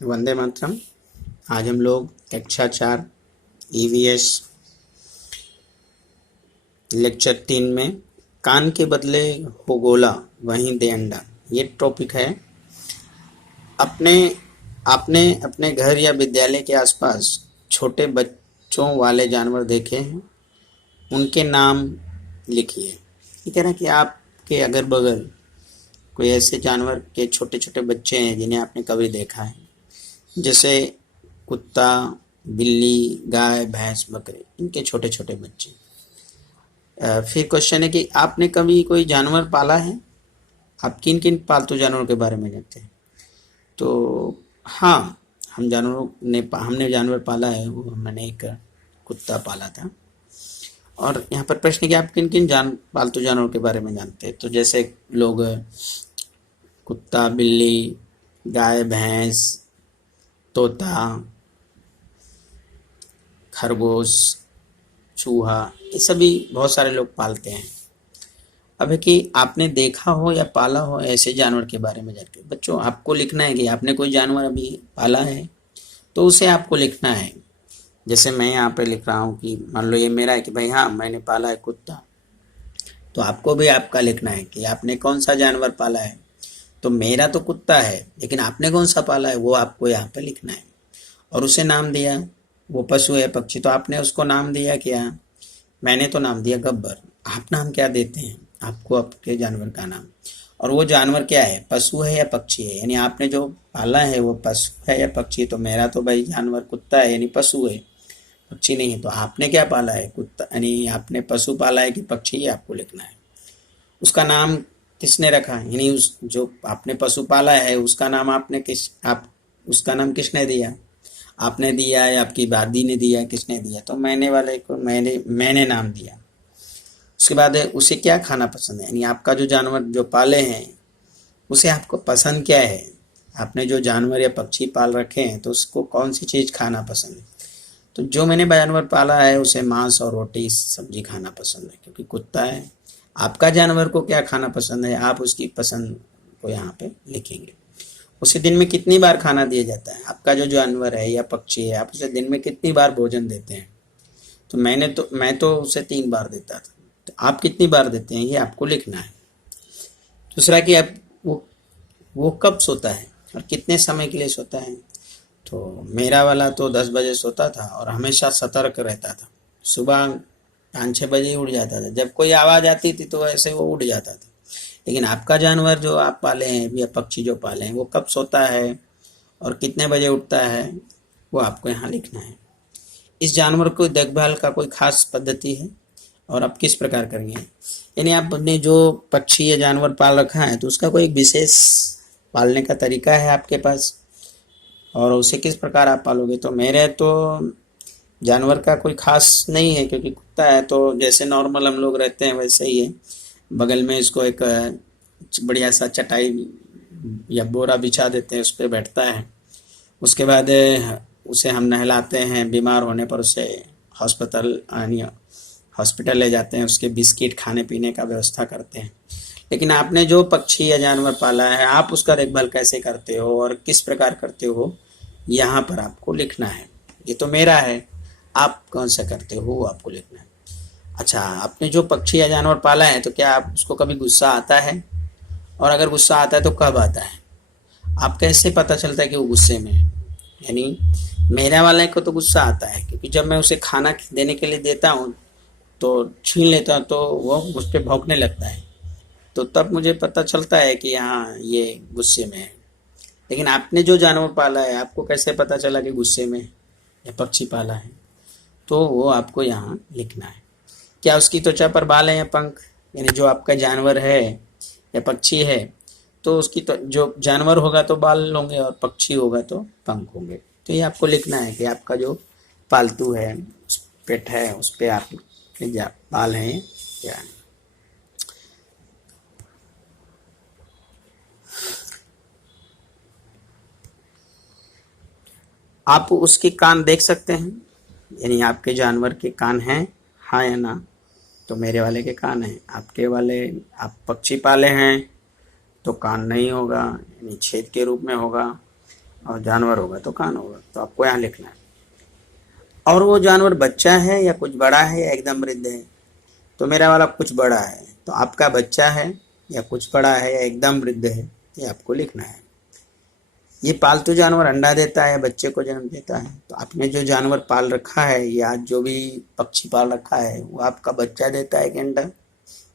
वंदे मातरम। आज हम लोग कक्षा 4 ईवीएस लेक्चर 3 में कान के बदले हो गोला वहीं दे अंडा, ये टॉपिक है। अपने आपने अपने घर या विद्यालय के आसपास छोटे बच्चों वाले जानवर देखे हैं, उनके नाम लिखिए। ये कह रहा है कि आपके अगल बगल कोई ऐसे जानवर के छोटे छोटे बच्चे हैं जिन्हें आपने कभी देखा है, जैसे कुत्ता, बिल्ली, गाय, भैंस, बकरे, इनके छोटे छोटे बच्चे। फिर क्वेश्चन है कि आपने कभी कोई जानवर पाला है? आप किन किन पालतू जानवरों के बारे में जानते हैं? तो हाँ, हमने जानवर पाला है। वो मैंने एक कुत्ता पाला था। और यहाँ पर प्रश्न है कि आप किन किन पालतू जानवरों के बारे में जानते हैं? तो जैसे लोग कुत्ता, बिल्ली, गाय, भैंस, तोता, खरगोश, चूहा, ये सभी बहुत सारे लोग पालते हैं। अब है कि आपने देखा हो या पाला हो ऐसे जानवर के बारे में जानकर बच्चों आपको लिखना है कि आपने कोई जानवर अभी पाला है तो उसे आपको लिखना है। जैसे मैं यहाँ पे लिख रहा हूँ कि मान लो ये मेरा है कि भाई हाँ मैंने पाला है कुत्ता, तो आपको भी आपका लिखना है कि आपने कौन सा जानवर पाला है। तो मेरा तो कुत्ता है, लेकिन आपने कौन सा पाला है वो आपको यहाँ पे लिखना है। और उसे नाम दिया, वो पशु है, पक्षी, तो आपने उसको नाम दिया क्या? मैंने तो नाम दिया गब्बर। आप नाम क्या देते हैं? आपको आपके जानवर का नाम। और वो जानवर क्या है, पशु है या पक्षी है? यानी आपने जो पाला है वो पशु है या पक्षी? तो मेरा तो भाई जानवर कुत्ता है, यानी पशु है, पक्षी नहीं है। तो आपने क्या पाला है? कुत्ता, यानी आपने पशु पाला है कि पक्षी, ये आपको लिखना है। उसका नाम किसने रखा है, यानी उस जो आपने पशु पाला है उसका नाम आप उसका नाम किसने दिया? आपने दिया या आपकी दादी ने दिया, किसने दिया? तो मैंने वाले को मैंने नाम दिया। उसके बाद उसे क्या खाना पसंद है, यानी आपका जो जानवर जो पाले हैं उसे आपको पसंद क्या है? आपने जो जानवर या पक्षी पाल रखे हैं तो उसको कौन सी चीज़ खाना पसंद है? तो जो मैंने जानवर पाला है उसे मांस और रोटी सब्जी खाना पसंद है, क्योंकि कुत्ता है। आपका जानवर को क्या खाना पसंद है, आप उसकी पसंद को यहाँ पे लिखेंगे। उसे दिन में कितनी बार खाना दिया जाता है? आपका जो जानवर है या पक्षी है, आप उसे दिन में कितनी बार भोजन देते हैं? तो मैं तो उसे 3 बार देता था। तो आप कितनी बार देते हैं, ये आपको लिखना है। दूसरा कि आप वो कब सोता है और कितने समय के लिए सोता है? तो मेरा वाला तो 10 बजे सोता था और हमेशा सतर्क रहता था। सुबह 5-6 बजे ही उठ जाता था, जब कोई आवाज़ आती थी तो ऐसे वो उठ जाता था। लेकिन आपका जानवर जो आप पाले हैं या पक्षी जो पाले हैं वो कब सोता है और कितने बजे उठता है, वो आपको यहाँ लिखना है। इस जानवर को देखभाल का कोई खास पद्धति है और आप किस प्रकार करेंगे? यानी आपने जो पक्षी या जानवर पाल रखा है तो उसका कोई विशेष पालने का तरीका है आपके पास, और उसे किस प्रकार आप पालोगे? तो मेरे तो जानवर का कोई खास नहीं है, क्योंकि कुत्ता है तो जैसे नॉर्मल हम लोग रहते हैं वैसे ही है। बगल में इसको एक बढ़िया सा चटाई या बोरा बिछा देते हैं, उस पर बैठता है। उसके बाद उसे हम नहलाते हैं, बीमार होने पर उसे हॉस्पिटल यानी हॉस्पिटल ले जाते हैं, उसके बिस्किट खाने पीने का व्यवस्था करते हैं। लेकिन आपने जो पक्षी या जानवर पाला है आप उसका देखभाल कैसे करते हो और किस प्रकार करते हो, यहाँ पर आपको लिखना है। ये तो मेरा है, आप कौन सा करते हो वो आपको लिखना है। अच्छा, आपने जो पक्षी या जानवर पाला है तो क्या आप उसको कभी गुस्सा आता है? और अगर गुस्सा आता है तो कब आता है? आप कैसे पता चलता है कि वो गुस्से में है? यानी मेरा वाले को तो गुस्सा आता है, क्योंकि जब मैं उसे खाना देने के लिए देता हूँ तो छीन लेता हूँ तो वो मुझ पर भौंकने लगता है, तो तब मुझे पता चलता है कि हाँ ये गुस्से में है। लेकिन आपने जो जानवर पाला है आपको कैसे पता चला कि गुस्से में है या पक्षी पाला है? तो वो आपको यहाँ लिखना है। क्या उसकी त्वचा पर बाल है या पंख? यानी जो आपका जानवर है या पक्षी है तो उसकी तो जो जानवर होगा तो बाल होंगे और पक्षी होगा तो पंख होंगे। तो ये आपको लिखना है कि आपका जो पालतू है, पेट है, उस पर आपके बाल हैं या नहीं। आप उसके कान देख सकते हैं, यानी आपके जानवर के कान हैं, हाँ या ना? तो मेरे वाले के कान हैं। आपके वाले, आप पक्षी पाले हैं तो कान नहीं होगा, यानी छेद के रूप में होगा। और जानवर होगा तो कान होगा, तो आपको यहाँ लिखना है। और वो जानवर बच्चा है या कुछ बड़ा है या एकदम वृद्ध है, तो मेरा वाला कुछ बड़ा है, तो आपका बच्चा है या कुछ बड़ा है या एकदम वृद्ध है, ये आपको लिखना है। ये पालतू जानवर अंडा देता है, बच्चे को जन्म देता है, तो आपने जो जानवर पाल रखा है या जो भी पक्षी पाल रखा है वो आपका बच्चा देता है कि अंडा,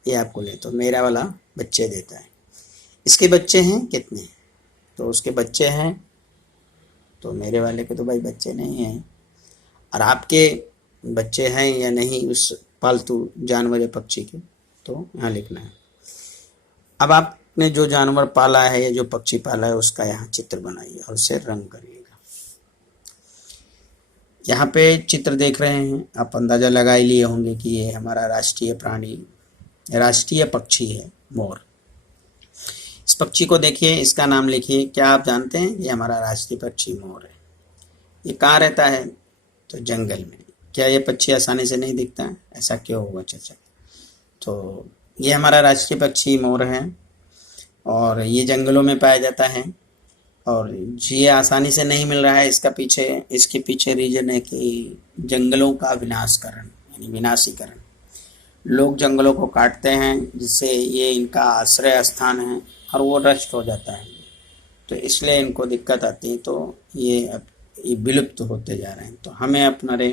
ये आपको ले, तो मेरा वाला बच्चे देता है। इसके बच्चे हैं कितने, तो उसके बच्चे हैं, तो मेरे वाले के तो भाई बच्चे नहीं हैं, और आपके बच्चे हैं या नहीं उस पालतू जानवर या पक्षी के, तो यहाँ लिखना है। अब आपने जो जानवर पाला है या जो पक्षी पाला है उसका यहाँ चित्र बनाइए और उसे रंग करिएगा। यहाँ पे चित्र देख रहे हैं, आप अंदाजा लगा ही लिए होंगे कि ये हमारा राष्ट्रीय प्राणी, राष्ट्रीय पक्षी है मोर। इस पक्षी को देखिए, इसका नाम लिखिए। क्या आप जानते हैं ये हमारा राष्ट्रीय पक्षी मोर है। ये कहाँ रहता है, तो जंगल में। क्या ये पक्षी आसानी से नहीं दिखता है, ऐसा क्यों होगा चाचा? तो ये हमारा राष्ट्रीय पक्षी मोर है और ये जंगलों में पाया जाता है, और ये आसानी से नहीं मिल रहा है। इसके पीछे रीजन है कि जंगलों का विनाशकरण यानी विनाशीकरण। लोग जंगलों को काटते हैं जिससे ये इनका आश्रय स्थान है और वो नष्ट हो जाता है, तो इसलिए इनको दिक्कत आती है, तो ये विलुप्त होते जा रहे हैं। तो हमें अपने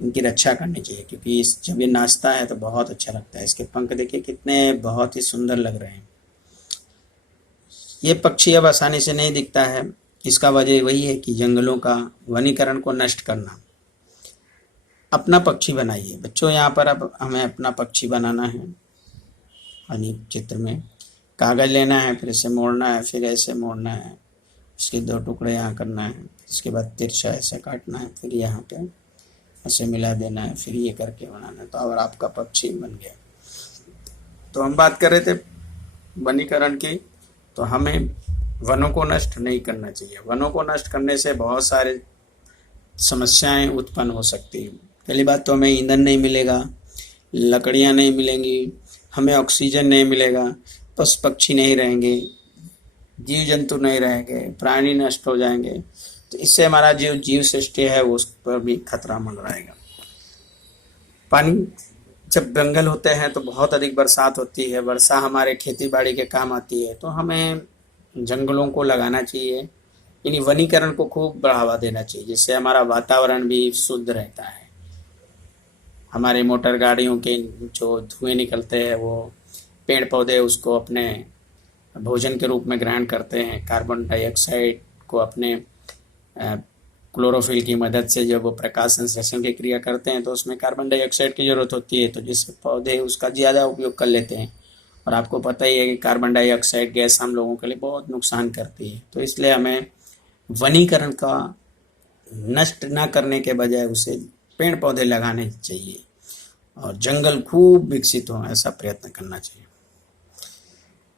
इनकी रक्षा करनी चाहिए, क्योंकि जब ये नाचता है तो बहुत अच्छा लगता है। इसके पंख देखिए कितने बहुत ही सुंदर लग रहे हैं। ये पक्षी अब आसानी से नहीं दिखता है, इसका वजह वही है कि जंगलों का वनीकरण को नष्ट करना। अपना पक्षी बनाइए बच्चों। यहाँ पर अब हमें अपना पक्षी बनाना है। यानी चित्र में कागज लेना है, फिर इसे मोड़ना है, फिर ऐसे मोड़ना है, इसके 2 टुकड़े यहाँ करना है, इसके बाद तिरछा ऐसे काटना है, फिर यहाँ पे ऐसे मिला देना है, फिर ये करके बनाना है, तो अब आपका पक्षी बन गया। तो हम बात कर रहे थे वनीकरण की, तो हमें वनों को नष्ट नहीं करना चाहिए। वनों को नष्ट करने से बहुत सारे समस्याएं उत्पन्न हो सकती हैं। पहली बात तो हमें ईंधन नहीं मिलेगा, लकड़ियां नहीं मिलेंगी, हमें ऑक्सीजन नहीं मिलेगा, पशु पक्षी नहीं रहेंगे, जीव जंतु नहीं रहेंगे, प्राणी नष्ट हो जाएंगे, तो इससे हमारा जो जीव सृष्टि है उस पर भी खतरा मंडराएगा। पानी जब जंगल होते हैं तो बहुत अधिक बरसात होती है, वर्षा हमारे खेती बाड़ी के काम आती है, तो हमें जंगलों को लगाना चाहिए, यानी वनीकरण को खूब बढ़ावा देना चाहिए, जिससे हमारा वातावरण भी शुद्ध रहता है। हमारे मोटर गाड़ियों के जो धुएं निकलते हैं वो पेड़ पौधे उसको अपने भोजन के रूप में ग्रहण करते हैं। कार्बन डाइऑक्साइड को अपने क्लोरोफिल की मदद से जब वो प्रकाश संश्लेषण की क्रिया करते हैं तो उसमें कार्बन डाइऑक्साइड की ज़रूरत होती है, तो जिससे पौधे उसका ज़्यादा उपयोग कर लेते हैं। और आपको पता ही है कि कार्बन डाइऑक्साइड गैस हम लोगों के लिए बहुत नुकसान करती है, तो इसलिए हमें वनीकरण का नष्ट न करने के बजाय उसे पेड़ पौधे लगाने चाहिए और जंगल खूब विकसित हो, ऐसा प्रयत्न करना चाहिए।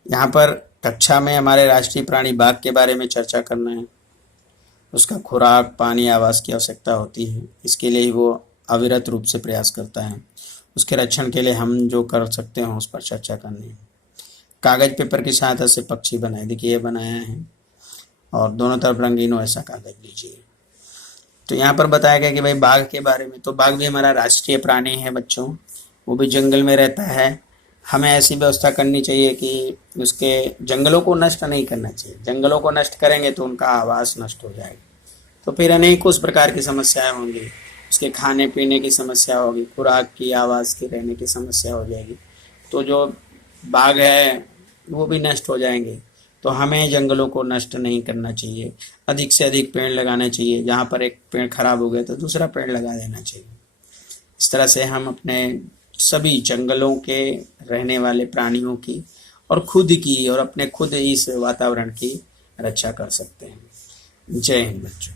यहाँ पर कक्षा में हमारे राष्ट्रीय प्राणी बाघ के बारे में चर्चा करना है। उसका खुराक, पानी, आवास की आवश्यकता होती है, इसके लिए वो अविरत रूप से प्रयास करता है। उसके रक्षण के लिए हम जो कर सकते हैं उस पर चर्चा करनी है। कागज पेपर की सहायता से पक्षी बनाए, देखिए ये बनाया है और दोनों तरफ रंगीन हो ऐसा कागज लीजिए। तो यहाँ पर बताया गया कि भाई बाघ के बारे में, तो बाघ भी हमारा राष्ट्रीय प्राणी है बच्चों, वो भी जंगल में रहता है। हमें ऐसी व्यवस्था करनी चाहिए कि उसके जंगलों को नष्ट नहीं करना चाहिए। जंगलों को नष्ट करेंगे तो उनका आवास नष्ट हो जाएगा, तो फिर अनेक उस प्रकार की समस्याएं होंगी। उसके खाने पीने की समस्या होगी, खुराक की, आवास की, रहने की समस्या हो जाएगी, तो जो बाघ है वो भी नष्ट हो जाएंगे। तो हमें जंगलों को नष्ट नहीं करना चाहिए, अधिक से अधिक पेड़ लगाने चाहिए। जहाँ पर एक पेड़ खराब हो गया तो दूसरा पेड़ लगा देना चाहिए। इस तरह से हम अपने सभी जंगलों के रहने वाले प्राणियों की और खुद की और अपने खुद इस वातावरण की रक्षा कर सकते हैं। जय हिंद बच्चों।